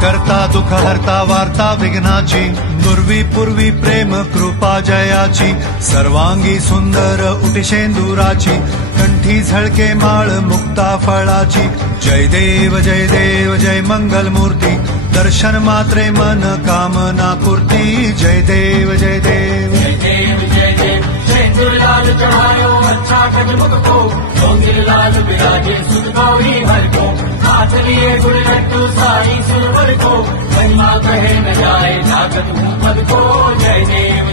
करता दुःख हरता वार्ता विघ्नाची, दुर्वी पूर्वी प्रेम कृपा जयाची, सर्वांगी सुंदर उटिशेंदुराची, कंठी झळके माळ मुक्ता फळाची। जय देव जय मंगल मूर्ती, दर्शन मात्रे मन कामना पूर्ती। जय देव जय देव जय देव जय देव, शेंदूर लाल चढ़ायो अच्छा गजमुख को, चौंगिल लाल विराजे सुत गौरी हर को, हाथ लिए गुड़ लड्डू सारी सुरवर को, महिमा कहे न जाए जागत पद को। जय देव